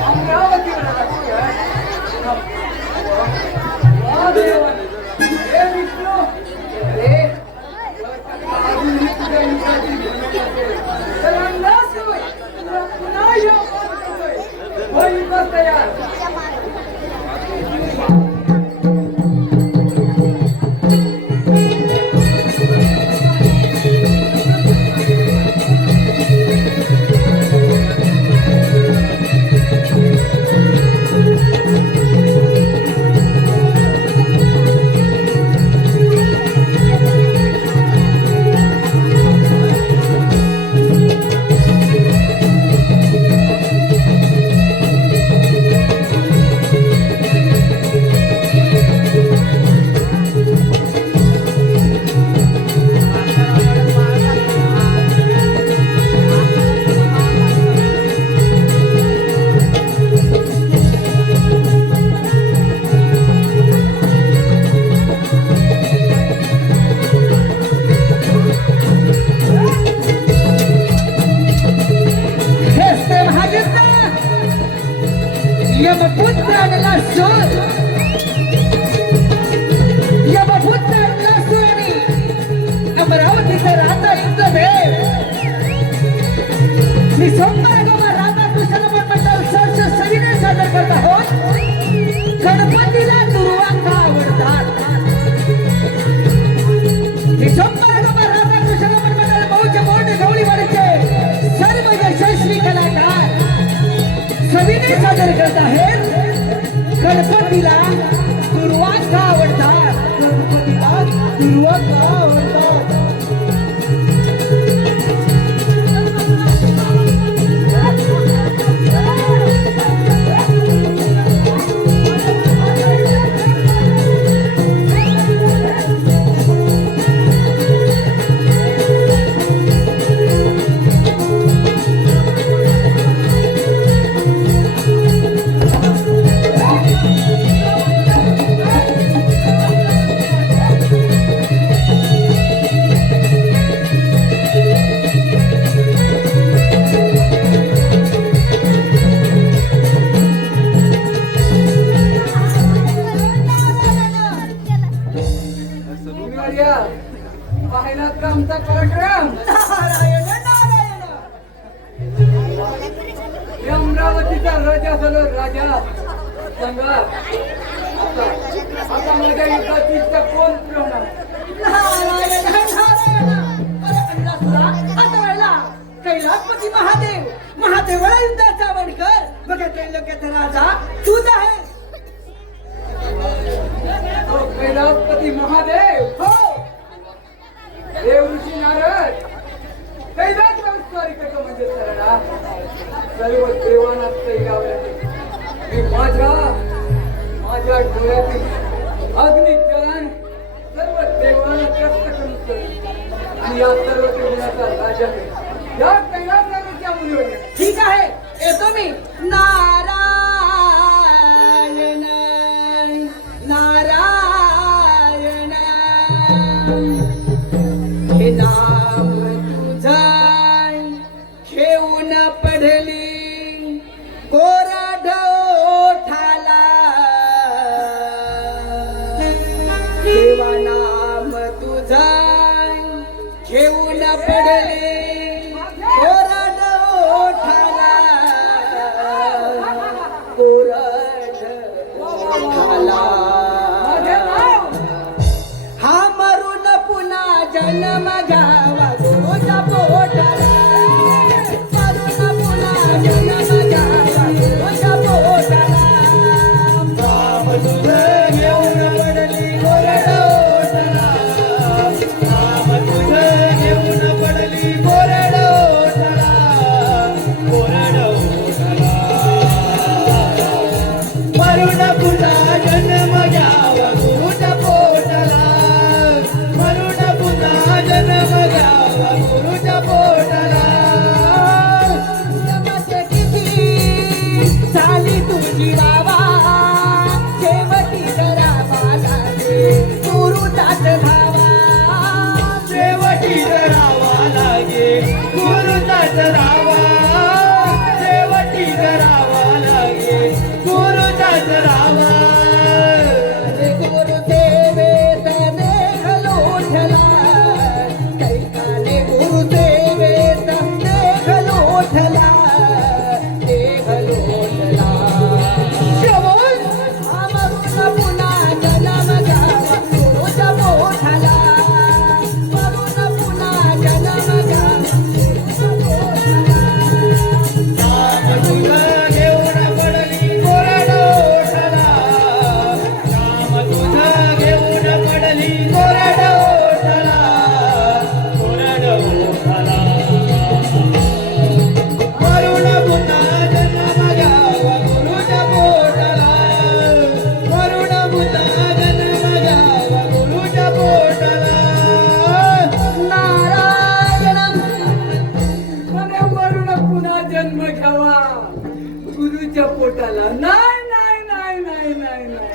अमरावतीवर आलास का? वा देवाने. हे विष्णू रे अजूनही तुझ्या इंद्राची भूमिका असेल तर अंदाज होय. तुला पुन्हा या मार्गावर होईल का तयार? अमरावतीचा राजा इंद्रदेव मी सोमवारगावा राधाकृष्ण मंडळ सर्च सविनय सादर करत आहोत. गणपतीला दुर्वांगा आवडतात. मी सोमवारगावा राधाकृष्ण मंडळ मौज मोठे गवळीवाडीचे सर्व यशस्वी कलाकार सविनय सादर करत आहेत. गणपतीला दुर्वांगा आवडतात. गणपतीला दुर्वांगा आवडतात. पाहिला का आमचा पराक्रम? हे अमरावतीचा राजा झालो. राजा सांगा आता माझ्या युद्धाची इच्छा कोण पुरवणार? कैलासपती महादेव महादेवाला युद्धाचा वणकर बघा. त्रैलोक्याचा राजा तूच आहे. कैलासपती महादेव हो. देव ऋषी नारद कैलास स्वारी करतो म्हणजे सरळा सर्व देवांना सैरावले. मी माझ्या डोळ्यातील अग्नी जलन सर्व देवांना त्रस्त करून सोडले. आणि या सर्व देवांचा राजा या कैलासाच्या मुलीवर ठीक आहे येतो मी. नारायण नारायण हे नाम तुझा घेऊन पडली कोरड ओठाला. देवा नाम तुझा घेऊन पडली कोरड ओठाला. कोरड ओठाला हा मरून पुन्हा जन्म घ्यावा. झाला नाही नाही नाही नाही नाही नाही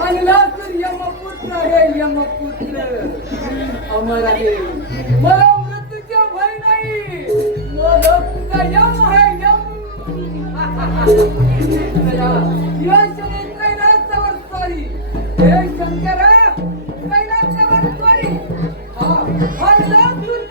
आणि लासूर यमपुत्र आहे यमपुत्र अमर आहे मला मृत्यूचा भय नाही मला तुझा यम आहे यम कैलासावर स्वारी हे शंकर कैलासावर स्वारी आणि लासूर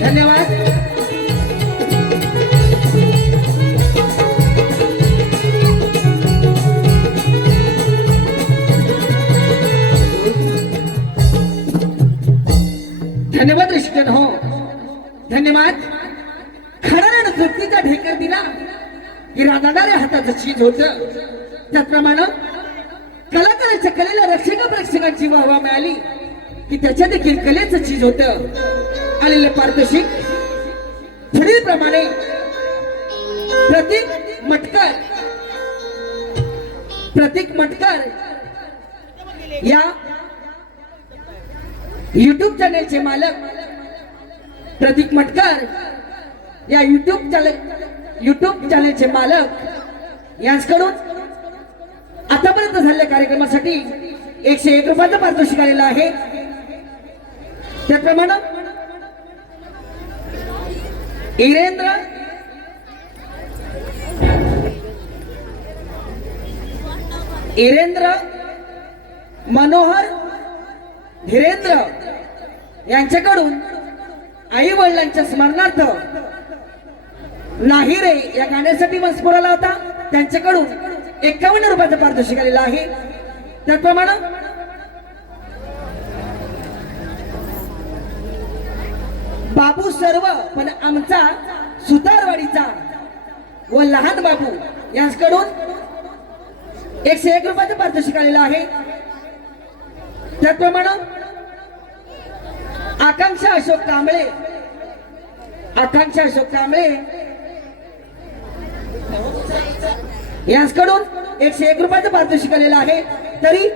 धन्यवाद. धन्यवाद ऋषिकेन हो धन्यवाद. खडानं तृप्तीचा ढेकर दिला की रागाडाऱ्या हाताचं चीज होत त्याचप्रमाणे कलाकाराच्या कलेला प्रेक्षकांची वाहवा मिळाली की त्याच्या देखील कलेचं चीज होत आलेले पारितोषिक पुढील प्रमाणे प्रतीक मटकर या युट्यूब चॅनेलचे मालक प्रतीक मटकर या युट्यूब चॅनेलचे मालक यांच्याकडून आतापर्यंत झालेल्या कार्यक्रमासाठी 101 रुपयाचं पारितोषिक आलेलं आहे. त्याप्रमाणे इरेंद्र मनोहर धीरेंद्र यांच्याकडून आई वडिलांच्या स्मरणार्थ नाही रे या गाण्यासाठी मजकूर आला होता त्यांच्याकडून 51 रुपयाचं पारितोषिक आलेलं आहे. त्याप्रमाणे बाबू सर्व पण आमचा सुतारवाडीचा व लहान बाबू यांच्याकडून 101 रुपयाचं पारितोषिक आलेलं आहे. त्याचप्रमाणे आकांक्षा अशोक कांबळे यांच्याकडून 101 रुपयाचं पारितोषिक आलेलं आहे. तरी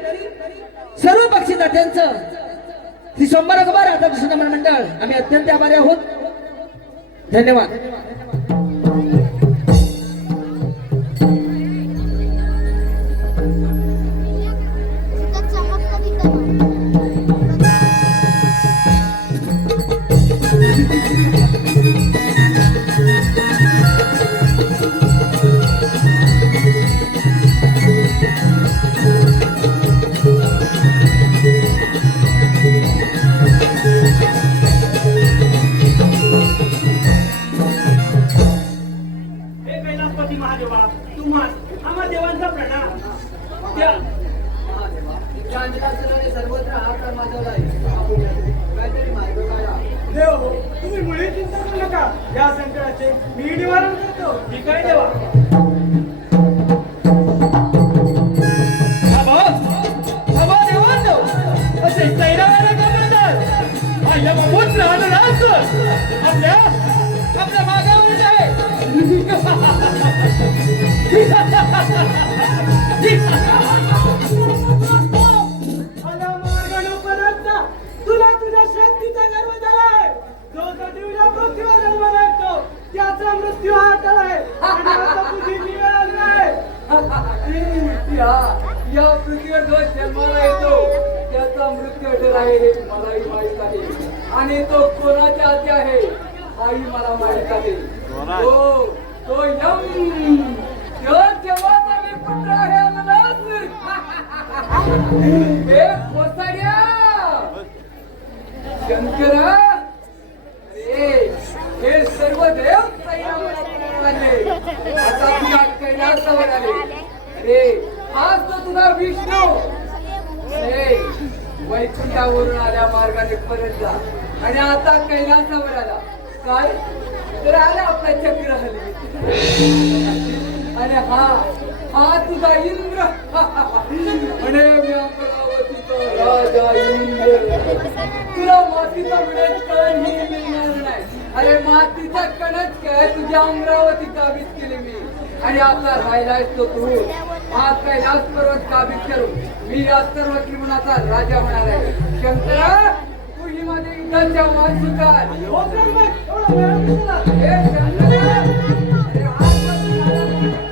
सर्व पक्षीदात्यांचं श्री सोमवार अखबार राधाकृष्ण मंडळ आम्ही अत्यंत आभारी आहोत. धन्यवाद. सर्वत्र हात माझा काहीतरी मार्ग काढा. देव तुम्ही मुळे चिंता करू नका. या संकटाचे मी निवारण करतो. मी काय देवा असे सैरावाला का म्हणतात माझ्या बाबूच राहणार आपल्या मागावर आहे. तुला तुझ्या शक्तीचा गर्व झालाय. जो सजीवच्या पृथ्वीवर जन्माला येतो त्याचा मृत्यू हा आहे आणि आता तुझी निवेदन आहे. या पृथ्वीवर जो जन्माला येतो त्याचा मृत्यू अटल आहे हे मलाही माहित आहे. आणि तो कोणाच्या हाती आहे हाही मला माहित आहे. तो यम देवाचा मी पुत्र आहे अनलासूर. हे कोसाड्या शंकरा हे सर्व देव आता तुझ्या कैलासावर आले. अरे आज तो तुझा विष्णू वैकुंठावरून आल्या मार्गाने परत जा. आणि आता कैलासावर आला काय तर आला आपला चक्र हलवी आणि हा तुझा इंद्र म्हणे मी अमरावतीचा राजा इंद्र तुला मातीचा मिळत कण ही मिळणार नाही अरे मातीचा कणच काय तुझ्या अमरावती काबीज केली मी आणि आता राहिलाय तो तू हा कैलास पर्वत काबीज करून मी या सर्व त्रिभुवनाचा राजा होणार आहे शंकरा तू ही माझ्या युद्धाच्या वाद स्वीकार हे शंकरा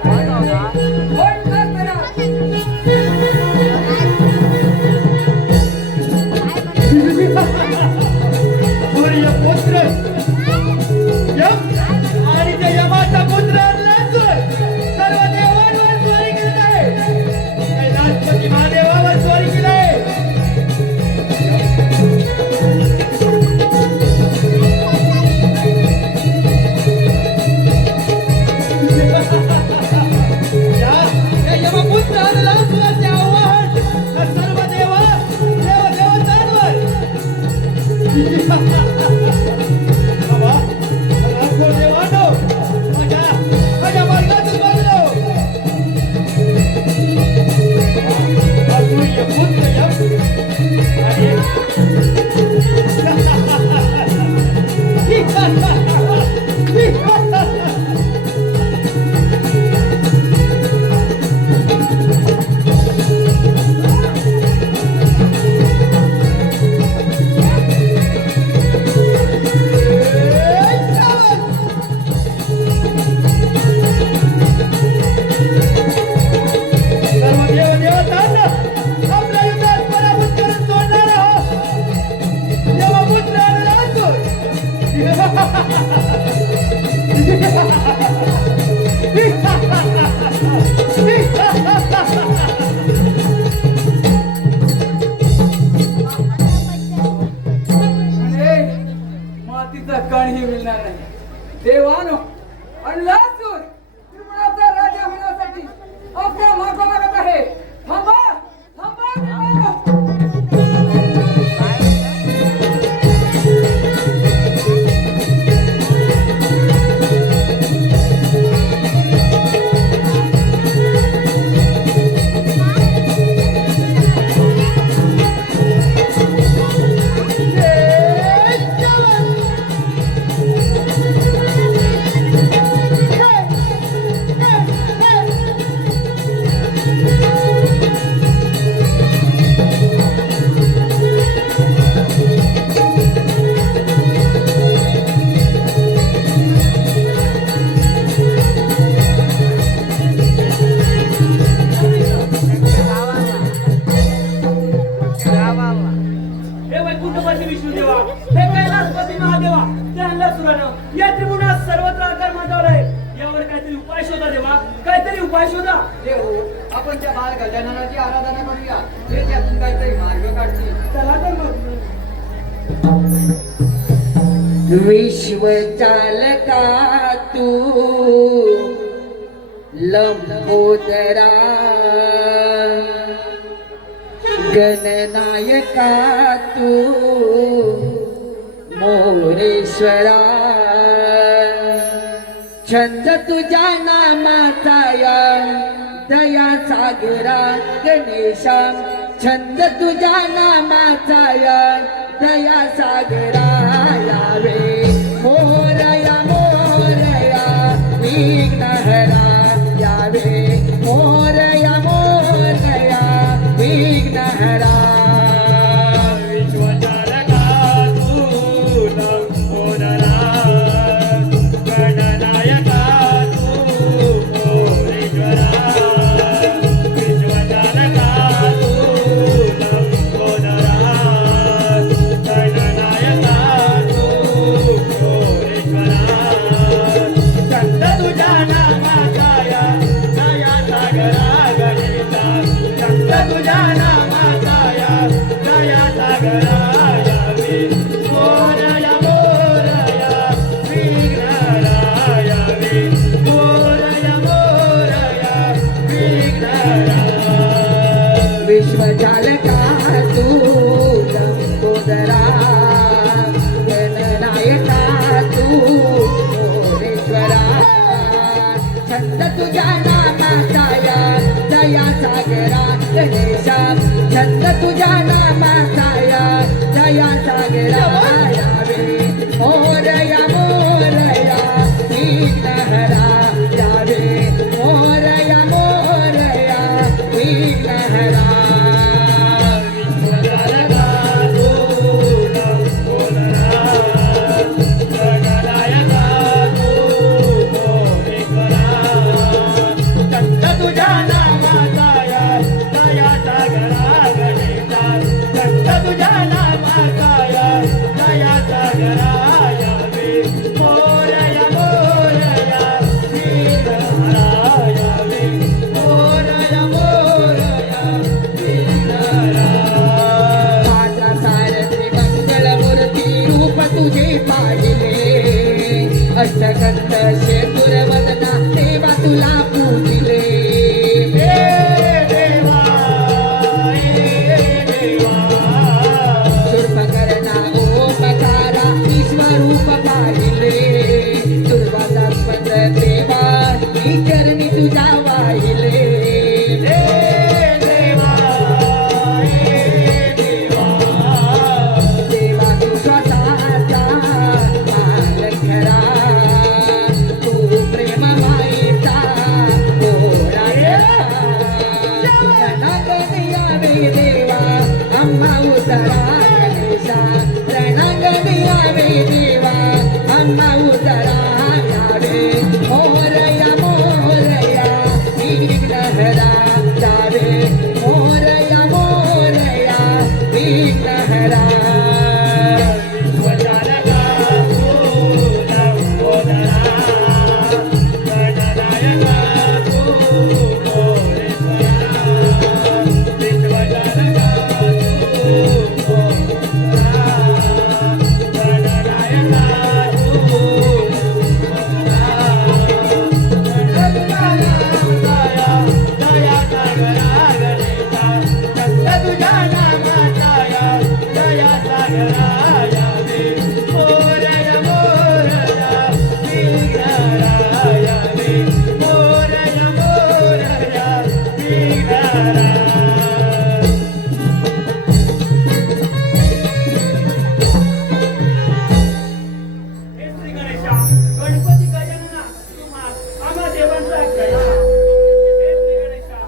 अरे हात वर करा. सूर्यपुत्र यम आणि त्या यमाचा पुत्र अर्जुन सर्व देवांवर स्वारी केली आहे कैलासपती महादेवावर स्वारी केली आहे या यमपुत्र अर्जुनाचे आव्हान सर्व देवतांवर बाबा लाखो देवानो माझ्या मार्गातून बाजलो असूर्य पुत्र यम आणि सर्व देवतांना आपल्या युद्धात पराभूत करून सोडणार आहोत यमपुत्र अर्जुन म्हणजे मातीचा कणही मिळणार नाही देवानो अनलासूर त्रिपुराचा राजा होण्यासाठी आपल्या मागोमागत आहे थांबा थांबा देवानो. हे वैकुंठपती विष्णुदेवा हे कैलासपती महादेवा त्या अन्नसुरानं या त्रिभुवनात सर्वत्र आकार माजावर आहे यावर काहीतरी उपाय शोधा देवा काहीतरी उपाय शोधा देव आपण त्या बाळ गजाननाची आराधना करूया हे त्यातून काहीतरी मार्ग काढतील चला तर मग विश्व चालका तू लंबोदरा गणनायका तू मोरेश्वरा छंद तुझ्या नामाचा या दया सागरा गणेशा छंद तुझ्या नामाचा या दया सागरा यावे मोरया मोरया विघ्नहरा यावे मोरया मोरया विघ्नहरा विश्वचालका तू लंबोदरा गणनायका तू मोरेश्वरा विश्वचालका तू लंबोदरा गणनायका तू मोरेश्वरा छंद तुझ्या नामाचा या दया सागरा गणेशा छंद तुझ्या नामाचा या दया सागरा यावे मोरया मोरया विघ्नहरा यावे मोरया मोरया विघ्नहरा विश्व चालका तू लंबोदरा सागरा गणेशा छंद तुझ्या नामाचा या दया सागरा यावे मोरया मोरया विघ्नहरा यावे मोरया मोरया विघ्नहरा तुझ्या नामाचा या दया सागरा गणेशा संत तुझ्या नामाचा या दया सागरा यावे मोरया मोरया विघ्नहरा यावे मोरया मोरया विघ्नहरा माझा सारथी मंगलमूर्ती रूप तुझे पाहिले अष्टगंध शेंदूर वदना देवा तुला पूजिले शूर्पकर्णा ओमकारा विश्वरूप पाहिले दुर्वासास्पद देवा मी चरणी तुझ्या वाहिले देवा तू स्वतःचा मालक खरा तू प्रेम माईचा गोडा रणांगण यावे देवा अम्मा उतरा गणेशा रणांगण यावे देवा अम्मा उतरा यावे मोरया मोरया विघ्नहरा यावे मोरया मोरया विघ्नहरा गणपती गजानना तुम्हा आम्हा देवांचा गणा हे श्री गणेशा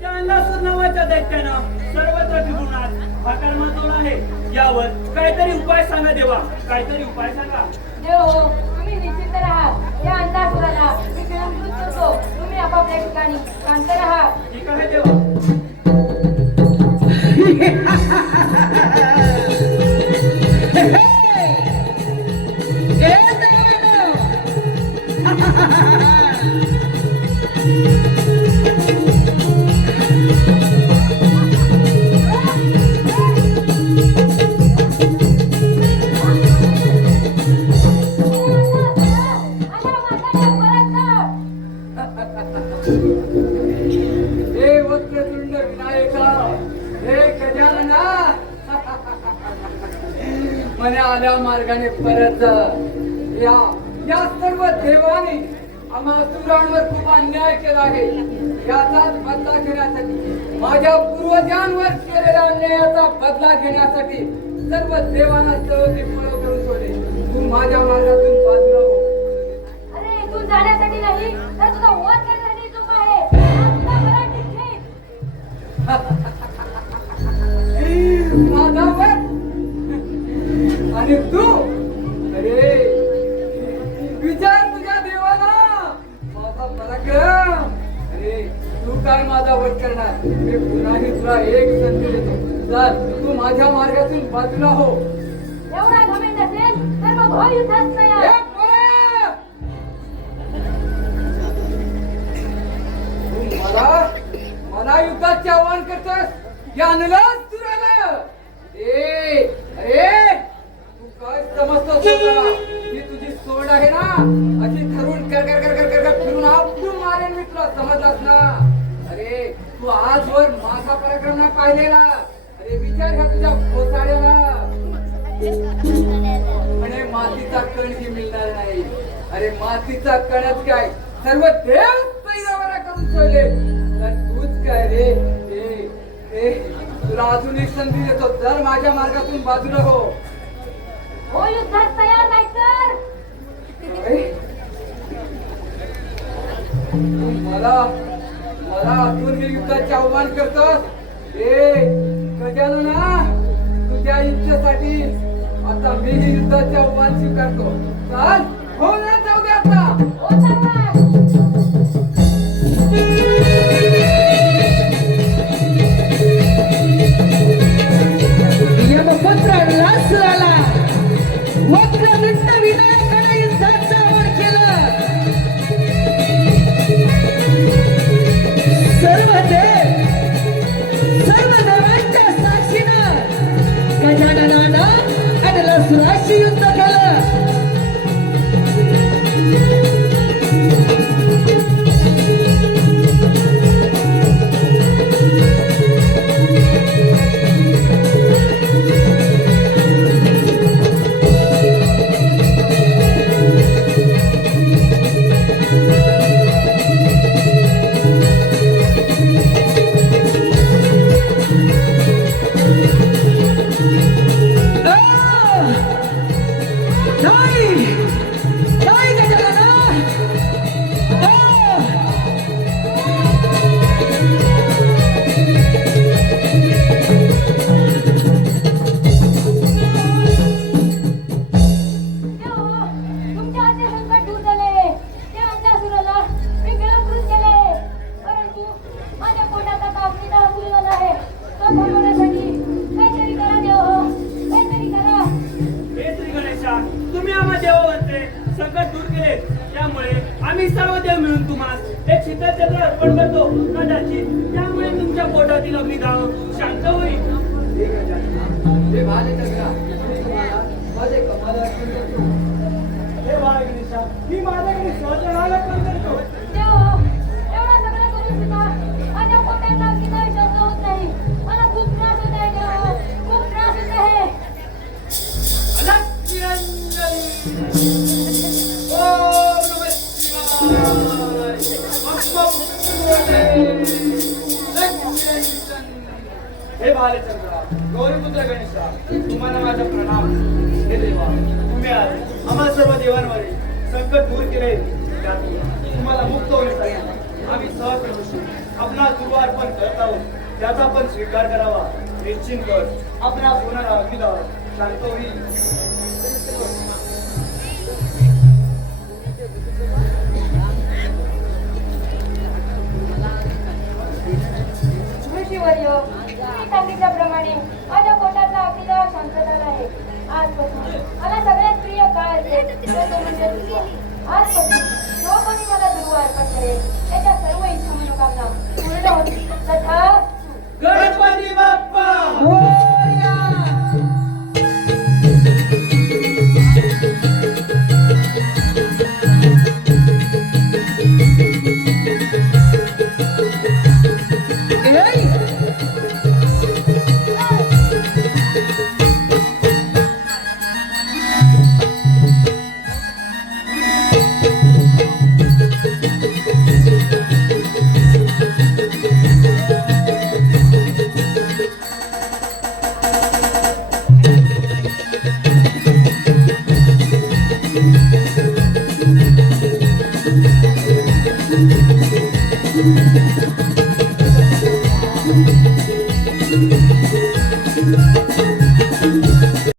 त्या अन्नासूर नावाच्या दैत्यानं सर्वत्र फिरूनात भाकार माजवला आहे यावर काहीतरी उपाय सांगा देवा काहीतरी उपाय सांगा देव तुम्ही निश्चित राहा या अंधासुराला मी गिळंकृत करतो तुम्ही आपापल्या ठिकाणी शांत राहा ठीक आहे देवा हे वक्रतुंड विनायका हे गजानना म्हणे आल्या मार्गाने परत जा. या सर्व देवानी आम्हा असुरांवर खूप अन्याय केला आहे याचाच बदला घेण्यासाठी माझ्या पूर्वजांवर केलेल्या अन्यायाचा बदला घेण्यासाठी सर्व देवांना सवती पळव करून सोडले तू माझ्या मार्गातून बाजूला हो अरे इथून जाण्यासाठी नाही तर तुझा वध करण्यासाठी जो आहे आता मला ठीक माझा वर आणि तू अरे विचार तुझ्या देवाला माझा पराक्रम अरे तू काय माझा वध करणार मी पुन्हाही तुला एक संधी देतो चल तू माझ्या मार्गातून बाजूला हो एवढा घमेंड असेल तर मग हो युद्धात ए, तयार पोरा! तू मला युद्धाचे आव्हान करतोस या तुला ए अरे तू काय समजतोस स्वतःला ही तुझी सोड आहे ना अशी ठरवून कर कर कर कर कर कर फिरून आपटून मारेन मी तुला समजलास ना अरे तू आजवर माझा पराक्रम नाही पाहिलेला अरे विचार घ्या तुझ्या घोसाड्याला म्हणे मातीचा कणही मिळणार नाही अरे मातीचा कणच काय सर्व देव पैदावारा करून ठेवले तर तूच काय रे ए तुला अजून एक संधी देतो, जर माझ्या मार्गातून बाजूला हो. हो युद्धात तयार नाही तर मला मला अजून हे युद्धाचे आव्हान करतोस. गजानना, तुझ्या इच्छेसाठी आता मी हे युद्धाचे आव्हान स्वीकारतो. चाल, हो ना, जाऊ दे आता. हो सरदार. यमपुत्र लासराला वक्रदंड विनायकाने युद्धाचं आवाहन केलं. सर्व देवांच्या साक्षीनं गजाननानं आणि लासराशी युद्ध केलं. तुमच्या हाती संकट दूर झाले. त्या अंधासुराला मी गिळंकृत केले. परंतु माझ्या पोटात आता अग्निदाह सुरू झाला आहे. तो थांबवण्यासाठी काहीतरी करा देव, काहीतरी करा. हे श्री गणेशा, तुम्ही आम्हा देवावरचे संकट दूर केले, त्यामुळे आम्ही सर्व देव मिळून तुम्हाला एक शीतलचक्र अर्पण करतो. कदाचित त्यामुळे तुमच्या पोटातील अग्निदाह शांत होईल. हे भालेचक्रा, मी तुम्हाला माझे कपाल अर्पण करतो. हे बाळ गणेशा, मी माझ्याकडे स्वतः अर्पण करतो. देव, एवढं सगळं करून सुद्धा माझ्या पोटातला अग्निदाह शांत होत नाही. मला खूप त्रास होत आहे देव, खूप त्रास होत आहे. ओम नमः शिवाय. हे भालेचंद्रा, गौरीपुत्र गणेशा, तुम्हाला माझा प्रणाम. हे देवा, तुम्ही आज आम्हा सर्व देवांवरील संकट दूर केले, त्यातून तुम्हाला मुक्त होण्यासाठी आम्ही सहज आपला दुर्वार्पण करत आहोत. त्याचा पण स्वीकार करावा. निश्चिंत आपणास होणारा अग्निदाह शांत होईल. ऋषीवर्य, तुम्ही सांगितल्याप्रमाणे माझ्या पोटातला अग्निदाह शांत झाला आहे. आजपासून मला सगळ्यात प्रिय काय असेल तो म्हणजे दुर्वा. आजपासून जो कोणी मला दुर्वा अर्पण करेल त्याच्या सर्व इच्छा मनोकामना पूर्ण होतील. तथास्तु. गणपती बाप्पा मोरया. Thank you.